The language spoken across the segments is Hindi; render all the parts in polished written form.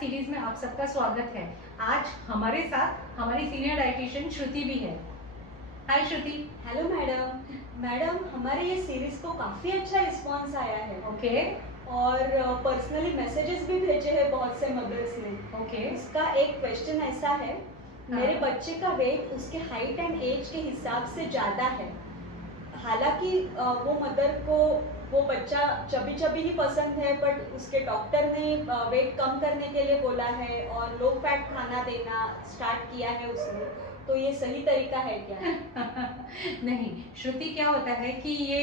सीरीज में आप सबका स्वागत है। आज हमारे साथ हमारी सीनियर डाइटिशियन श्रुति भी है। Hi Shruti. Hello madam. Madam, हमारे ये सीरीज को काफी अच्छा रिस्पांस आया है। ओके। और पर्सनली मैसेजेस भी भेजे हैं बहुत से मदर्स ने। ओके। उसका एक क्वेश्चन ऐसा है, मेरे बच्चे का वेट उसके हाइट एंड एज के हिसाब से ज़्यादा है। हालांकि वो मदर को वो बच्चा चबी चबी ही पसंद है, बट उसके डॉक्टर ने वेट कम करने के लिए बोला है और लो फैट खाना देना स्टार्ट किया है उसने। तो ये सही तरीका है क्या? नहीं श्रुति, क्या होता है कि ये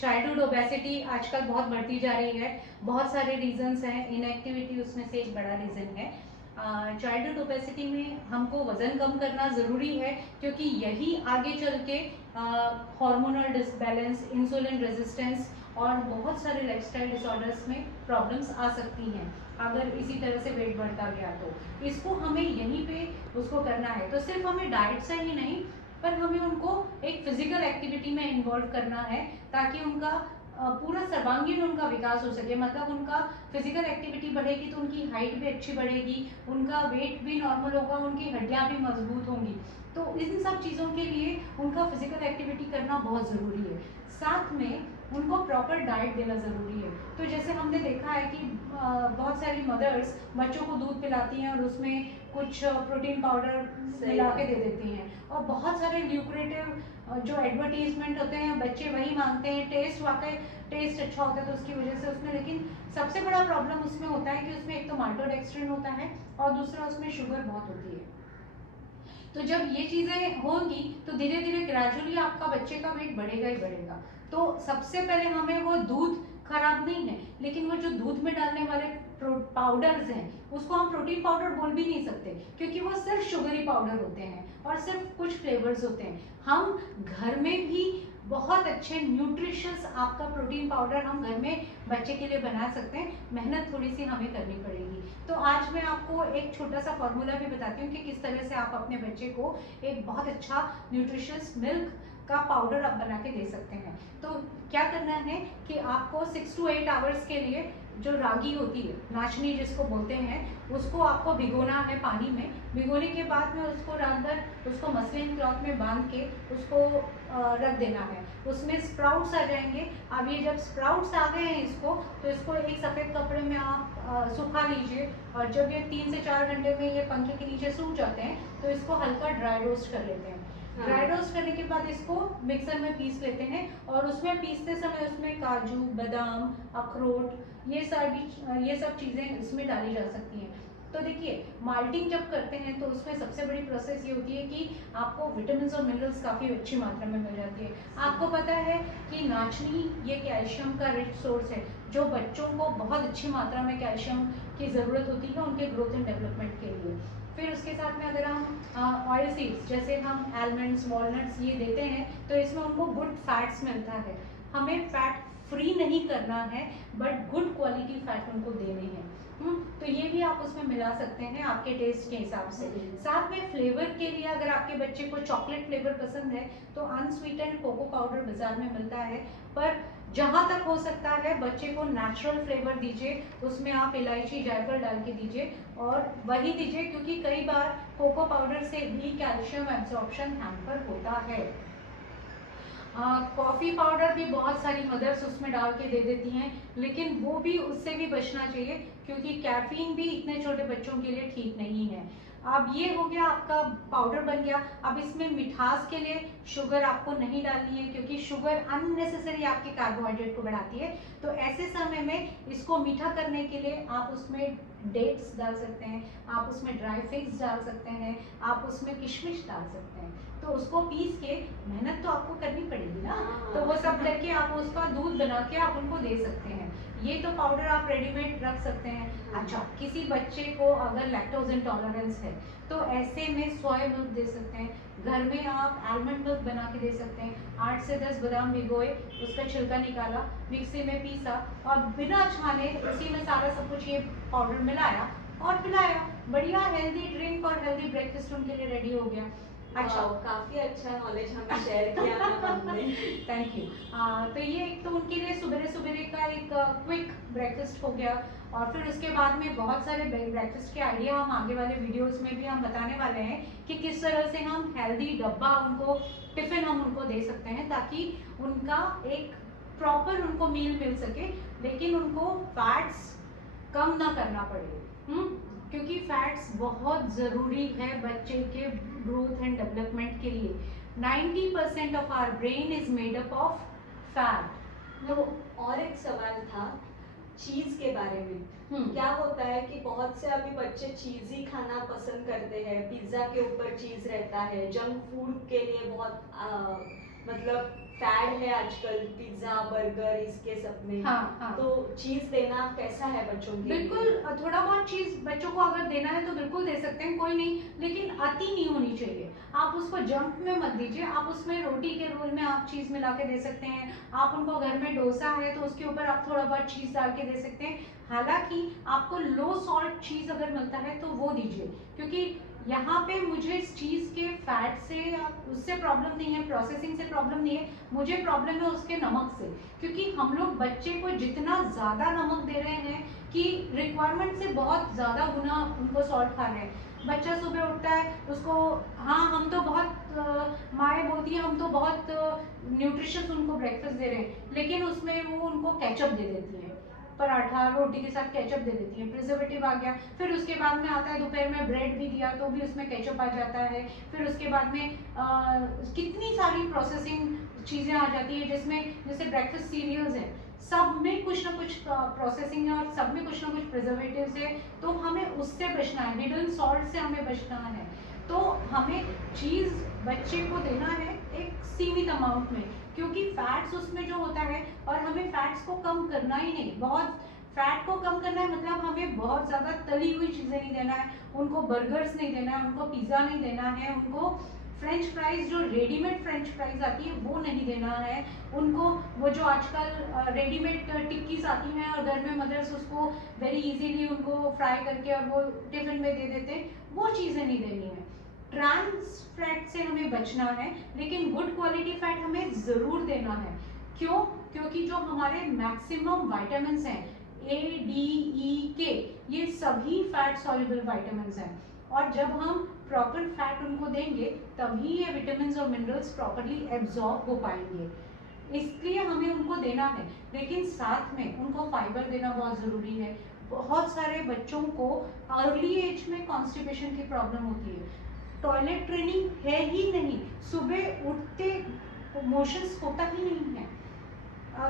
चाइल्डहुड ओबेसिटी आजकल बहुत बढ़ती जा रही है। बहुत सारे रीजंस हैं, इनएक्टिविटी उसमें से एक बड़ा रीजन है। चाइल्डहुड ओबेसिटी में हमको वजन कम करना ज़रूरी है, क्योंकि यही आगे चल के हार्मोनल डिसबैलेंस, इंसुलिन रेजिस्टेंस और बहुत सारे लाइफस्टाइल डिसऑर्डर्स में प्रॉब्लम्स आ सकती हैं अगर इसी तरह से वेट बढ़ता गया। तो इसको हमें यहीं पे उसको करना है। तो सिर्फ हमें डाइट से ही नहीं, पर हमें उनको एक फिजिकल एक्टिविटी में इन्वॉल्व करना है, ताकि उनका पूरा सर्वांगीण उनका विकास हो सके। मतलब उनका फिजिकल एक्टिविटी बढ़ेगी तो उनकी हाइट भी अच्छी बढ़ेगी, उनका वेट भी नॉर्मल होगा, उनकी हड्डियां भी मजबूत होंगी। तो इन सब चीज़ों के लिए उनका फिजिकल एक्टिविटी करना बहुत ज़रूरी है। साथ में उनको प्रॉपर डाइट देना ज़रूरी है। तो जैसे हमने देखा है कि बहुत सारी मदर्स बच्चों को दूध पिलाती हैं और उसमें कुछ प्रोटीन पाउडर मिला के दे देती हैं, और बहुत सारे ल्यूक्रेटिव जो एडवर्टीजमेंट होते हैं बच्चे वही मांगते हैं। टेस्ट वाकई टेस्ट अच्छा होता है तो उसकी वजह से उसमें, लेकिन सबसे बड़ा प्रॉब्लम उसमें होता है कि उसमें एक तो माल्टोडेक्स्ट्रिन होता है और दूसरा उसमें शुगर बहुत होती है। तो जब ये चीज़ें होंगी तो धीरे धीरे ग्रेजुअली आपका बच्चे का वेट बढ़ेगा ही बढ़ेगा। तो सबसे पहले हमें वो दूध खराब नहीं है, लेकिन वो जो दूध में डालने वाले पाउडर्स हैं उसको हम प्रोटीन पाउडर बोल भी नहीं सकते, क्योंकि वो सिर्फ शुगरी पाउडर होते हैं और सिर्फ कुछ फ्लेवर्स होते हैं। हम घर में भी बहुत अच्छे न्यूट्रिशियस आपका प्रोटीन पाउडर हम घर में बच्चे के लिए बना सकते हैं। मेहनत थोड़ी सी हमें करनी पड़ेगी। तो आज मैं आपको एक छोटा सा फॉर्मूला भी बताती हूँ कि किस तरह से आप अपने बच्चे को एक बहुत अच्छा न्यूट्रिशियस मिल्क का पाउडर आप बना के दे सकते हैं। तो क्या करना है कि आपको 6 to 8 आवर्स के लिए जो रागी होती है, नाचनी जिसको बोलते हैं, उसको आपको भिगोना है पानी में। भिगोने के बाद में उसको रात भर उसको मसलिन क्लॉथ में बांध के उसको रख देना है। उसमें स्प्राउट्स आ जाएंगे। अब ये जब स्प्राउट्स आ गए हैं इसको, तो इसको एक सफ़ेद कपड़े में आप सुखा लीजिए, और जब ये 3 से 4 घंटे में ये पंखे के नीचे सूख जाते हैं तो इसको हल्का ड्राई रोस्ट कर लेते हैं। ड्राई रोस्ट करने के बाद इसको मिक्सर में पीस लेते हैं, और उसमें पीसते समय उसमें काजू, बादाम, अखरोट, ये सब चीज़ें इसमें डाली जा सकती हैं। तो देखिए, माल्टिंग जब करते हैं तो उसमें सबसे बड़ी प्रोसेस ये होती है कि आपको विटामिन और मिनरल्स काफ़ी अच्छी मात्रा में मिल जाती है। आपको पता है कि नाचनी ये कैल्शियम का रिच सोर्स है, जो बच्चों को बहुत अच्छी मात्रा में कैल्शियम की ज़रूरत होती है उनके ग्रोथ एंड डेवलपमेंट के लिए। फिर उसके साथ में अगर हम ऑयल सीड्स जैसे हम आलमंड्स, वॉलनट्स ये देते हैं तो इसमें उनको गुड फैट्स मिलता है। हमें फैट फ्री नहीं करना है, बट गुड क्वालिटी फैट उनको देने हैं। तो ये भी आप उसमें मिला सकते हैं आपके टेस्ट के हिसाब से। साथ में फ्लेवर के लिए अगर आपके बच्चे को चॉकलेट फ्लेवर पसंद है तो अनस्वीटेंड कोको पाउडर बाजार में मिलता है, पर जहाँ तक हो सकता है बच्चे को नेचुरल फ्लेवर दीजिए। उसमें आप इलायची, जायफल डाल के दीजिए और वही दीजिए, क्योंकि कई बार कोको पाउडर से भी कैल्शियम एब्जॉर्प्शन हैम्पर होता है। कॉफ़ी पाउडर भी बहुत सारी मदर्स उसमें डाल के दे देती हैं, लेकिन वो भी, उससे भी बचना चाहिए, क्योंकि कैफीन भी इतने छोटे बच्चों के लिए ठीक नहीं है। अब ये हो गया, आपका पाउडर बन गया। अब इसमें मिठास के लिए शुगर आपको नहीं डालनी है, क्योंकि शुगर अननेसेसरी आपके कार्बोहाइड्रेट को बढ़ाती है। तो ऐसे समय में इसको मीठा करने के लिए आप उसमें डेट्स डाल सकते हैं, आप उसमें ड्राई फिग्स डाल सकते हैं, आप उसमें किशमिश डाल सकते हैं। तो उसको पीस के, मेहनत तो आपको करनी पड़ेगी ना, तो वो सब करके आप उसका दूध बना के आप उनको दे सकते हैं। ये तो पाउडर आप रेडीमेड रख सकते हैं। अच्छा, किसी बच्चे को अगर लैक्टोज इंटॉलरेंस है तो ऐसे में सोया मिल्क दे सकते हैं। घर में आप आलमंड मिल्क बना के दे सकते हैं। 8 से 10 बादाम भिगोए, उसका छिलका निकाला, मिक्सी में पीसा और बिना छाने उसी में सारा सब कुछ ये पाउडर मिलाया और पिलाया। बढ़िया हेल्दी ड्रिंक और हेल्दी ब्रेकफास्ट उनके लिए रेडी हो गया। अच्छा, काफी अच्छा नॉलेज हमें शेयर किया आपने। Thank you. तो ये एक तो उनके लिए सुबह सुबह का एक क्विक ब्रेकफास्ट हो गया, और फिर उसके बाद में बहुत सारे ब्रेकफास्ट के आइडिया हम आगे वाले वीडियोस में भी हम बताने वाले हैं कि किस तरह से हम हेल्दी डब्बा उनको, टिफिन हम उनको दे सकते हैं, ताकि उनका एक प्रॉपर उनको मील मिल सके, लेकिन उनको फैट्स कम ना करना पड़े। क्योंकि फैट्स बहुत ज़रूरी है बच्चे के ग्रोथ एंड डेवलपमेंट के लिए। 90% of our brain is made up of fat. तो और एक सवाल था चीज के बारे में। क्या होता है कि बहुत से अभी बच्चे चीज ही खाना पसंद करते हैं, पिज्जा के ऊपर चीज रहता है, जंक फूड के लिए बहुत मतलब फैड है आजकल, पिज्जा बर्गर इसके सब में। हाँ। तो चीज देना कैसा है बच्चों के लिए? बिल्कुल, थोड़ा बहुत चीज बच्चों को अगर देना है तो बिल्कुल दे सकते हैं, कोई नहीं, लेकिन अति नहीं होनी चाहिए। आप उसको जंक में मत दीजिए, आप उसमें रोटी के रोल में आप चीज मिला के दे सकते हैं। आप उनको घर में डोसा है तो उसके ऊपर आप थोड़ा बहुत चीज डाल के दे सकते हैं। हालांकि आपको लो सॉल्ट चीज अगर मिलता है तो वो दीजिए, क्योंकि यहाँ पे मुझे इस चीज के फैट से उससे प्रॉब्लम नहीं है, प्रोसेसिंग से प्रॉब्लम नहीं है, मुझे प्रॉब्लम है उसके नमक से। क्योंकि हम लोग बच्चे को जितना ज्यादा नमक दे रहे हैं कि रिक्वायरमेंट से बहुत ज्यादा गुना उनको सॉल्ट खा रहे हैं। बच्चा सुबह उठता है उसको, हाँ हम तो बहुत माएँ बोलती है हम तो बहुत न्यूट्रिशियस उनको ब्रेकफास्ट दे रहे हैं, लेकिन उसमें वो उनको केचप दे देती है, पराठा रोटी के साथ केचप दे देती है, प्रिजर्वेटिव आ गया। फिर उसके बाद में आता है दोपहर में ब्रेड भी दिया तो भी उसमें केचप आ जाता है। फिर उसके बाद में कितनी सारी प्रोसेसिंग चीज़ें आ जाती है, जिसमें जैसे ब्रेकफास्ट सीरियल्स हैं, सब में कुछ ना कुछ प्रोसेसिंग है और सब में कुछ ना कुछ प्रिजर्वेटिव्स है। तो हमें उससे बचना है, हिडन सॉल्ट से हमें बचना है। तो हमें चीज़ बच्चे को देना है एक सीमित अमाउंट में, क्योंकि फैट्स उसमें जो होता है, और हमें फैट्स को कम करना ही नहीं, बहुत फैट को कम करना है मतलब हमें बहुत ज़्यादा तली हुई चीज़ें नहीं देना है उनको, बर्गर्स नहीं देना है उनको, पिज़्ज़ा नहीं देना है उनको, फ्रेंच फ्राइज जो रेडीमेड फ्रेंच फ्राइज आती है वो नहीं देना है उनको, वो जो आजकल रेडीमेड टिक्कीज आती हैं और घर में मदर्स उसको वेरी इजीली उनको फ्राई करके और वो टिफिन में दे देते हैं, वो चीज़ें नहीं देनी है। ट्रांस फैट से हमें बचना है, लेकिन गुड क्वालिटी फैट हमें ज़रूर देना है। क्यों? क्योंकि जो हमारे मैक्सिमम विटामिन्स हैं ए डी ई के, ये सभी फैट सॉल्युबल विटामिन्स हैं, और जब हम प्रॉपर फैट उनको देंगे तभी ये विटामिन्स और मिनरल्स प्रॉपरली एब्जॉर्ब हो पाएंगे। इसलिए हमें उनको देना है, लेकिन साथ में उनको फाइबर देना बहुत ज़रूरी है। बहुत सारे बच्चों को अर्ली एज में कॉन्स्टिपेशन की प्रॉब्लम होती है, टॉयलेट ट्रेनिंग है ही नहीं, सुबह उठते मोशंस होता ही नहीं है,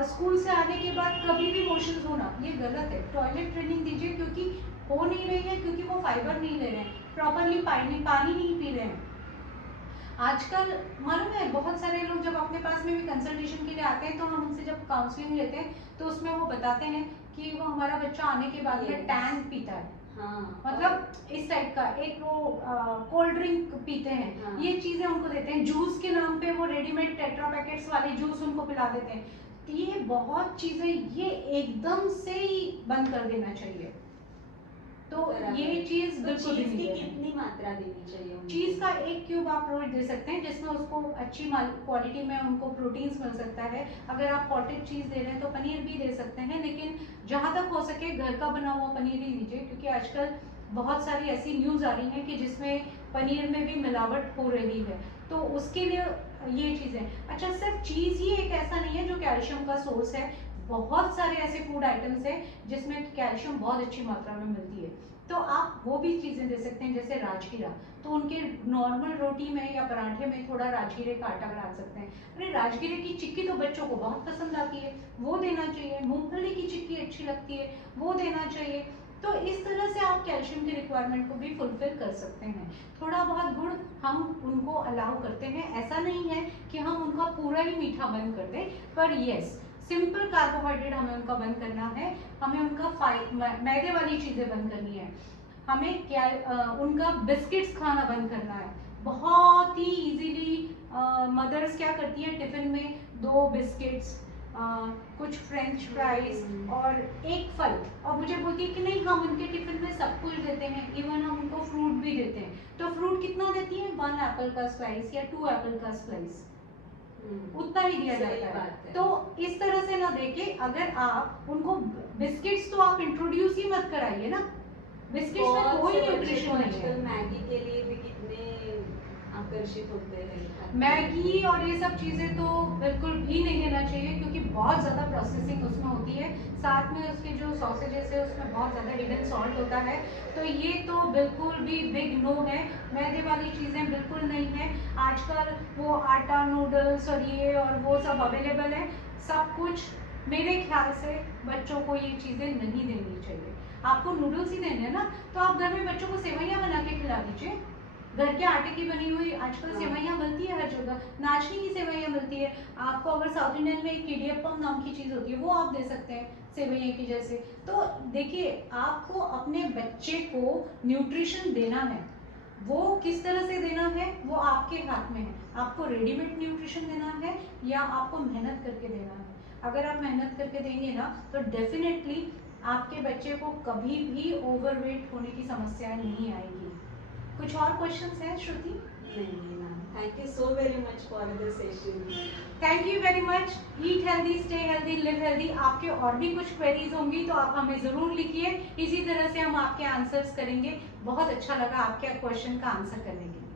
स्कूल से आने के बाद कभी भी मोशंस होना, ये गलत है। टॉयलेट ट्रेनिंग दीजिए, क्योंकि हो नहीं रही है, क्योंकि वो फाइबर नहीं ले रहे हैं, प्रॉपरली पानी नहीं पी रहे हैं। आजकल मालूम है बहुत सारे लोग जब अपने पास में भी कंसल्टेशन के लिए आते हैं तो हम उनसे जब काउंसलिंग लेते हैं तो उसमें वो बताते हैं कि वो हमारा बच्चा आने के बाद में टैंक पीता है। हाँ, मतलब इस टाइप का एक वो कोल्ड ड्रिंक पीते हैं। हाँ। ये चीजें उनको देते हैं, जूस के नाम पे वो रेडीमेड टेट्रा पैकेट्स वाले जूस उनको पिला देते हैं। तो ये बहुत चीजें, ये एकदम से ही बंद कर देना चाहिए। तो ये चीज तो बिल्कुल चीज भी की नहीं है। कितनी मात्रा देनी चाहिए उनको? चीज का 1 क्यूब आप रोज दे सकते हैं, जिसमें उसको अच्छी क्वालिटी में उनको प्रोटीन्स मिल सकता है। अगर आप पॉटेड चीज दे रहे हैं तो पनीर भी दे सकते हैं, लेकिन जहां तक हो सके घर का बना हुआ पनीर ही दीजिए, क्योंकि आजकल बहुत सारी ऐसी न्यूज आ रही है कि जिसमें पनीर में भी मिलावट हो रही है, तो उसके लिए ये चीजें। अच्छा, सिर्फ चीज ही एक ऐसा नहीं है जो कैल्शियम का सोर्स है, बहुत सारे ऐसे फूड आइटम्स हैं जिसमें कैल्शियम बहुत अच्छी मात्रा में मिलती है, तो आप वो भी चीज़ें दे सकते हैं। जैसे राजगीरा, तो उनके नॉर्मल रोटी में या पराठे में थोड़ा राजगीरे का आटा डाल सकते हैं। अरे राजगीरे की चिक्की तो बच्चों को बहुत पसंद आती है, वो देना चाहिए। मूंगफली की चिक्की अच्छी लगती है, वो देना चाहिए। तो इस तरह से आप कैल्शियम की रिक्वायरमेंट को भी फुलफिल कर सकते हैं। थोड़ा बहुत गुड़ हम उनको अलाउ करते हैं, ऐसा नहीं है कि हम उनका पूरा ही मीठा बंद कर दें, पर यस, सिंपल कार्बोहाइड्रेट हमें उनका बंद करना है, हमें उनका मैदे वाली चीज़ें बंद करनी है, हमें क्या उनका बिस्किट्स खाना बंद करना है। बहुत ही इजीली मदर्स क्या करती हैं, टिफिन में 2 बिस्किट्स कुछ फ्रेंच फ्राइज और एक फल, और मुझे बोलती है कि नहीं हम उनके टिफिन में सब कुछ देते हैं, इवन हम उनको फ्रूट भी देते हैं। तो फ्रूट कितना देती है, 1 एप्पल का स्लाइस या 2 एप्पल का स्लाइस, उतना ही दिया जाता है। तो इस तरह से ना देके, अगर आप उनको बिस्किट्स, तो आप इंट्रोड्यूस ही मत कराइए ना, बिस्किट्स में कोई न्यूट्रिशन नहीं है। मैगी के लिए भी कितने आकर्षित होते हैं, मैगी और ये सब चीज़ें तो बिल्कुल भी नहीं देना चाहिए, क्योंकि बहुत ज़्यादा प्रोसेसिंग उसमें होती है, साथ में उसके जो सॉसेजेस है उसमें बहुत ज़्यादा हिडन सॉल्ट होता है। तो ये तो बिल्कुल भी बिग नो है, मैदे वाली चीज़ें बिल्कुल नहीं है। आजकल वो आटा नूडल्स और ये और वो सब अवेलेबल है, सब कुछ। मेरे ख्याल से बच्चों को ये चीज़ें नहीं देनी चाहिए। आपको नूडल्स ही देने हैं ना, तो आप घर में बच्चों को सेवैयाँ बना के खिला दीजिए, घर के आटे की बनी हुई आजकल सेवैयाँ मिलती है हर जगह, नाचनी की सेवैयाँ मिलती है। आपको अगर साउथ इंडियन में एक इडियप्पम नाम की चीज़ होती है, वो आप दे सकते हैं सेवैयाँ की जैसे। तो देखिए, आपको अपने बच्चे को न्यूट्रिशन देना है, वो किस तरह से देना है वो आपके हाथ में है। आपको रेडीमेड न्यूट्रिशन देना है या आपको मेहनत करके देना है। अगर आप मेहनत करके देंगे ना, तो डेफिनेटली आपके बच्चे को कभी भी ओवरवेट होने की समस्याएं नहीं आएगी। कुछ और क्वेश्चंस हैं श्रुति? नहीं ma'am, thank you so very much for the session. Thank you very much. Eat healthy, stay healthy, live healthy. आपके और भी कुछ क्वेरीज होंगी तो आप हमें ज़रूर लिखिए, इसी तरह से हम आपके आंसर्स करेंगे। बहुत अच्छा लगा आपके क्वेश्चन का आंसर करने के लिए।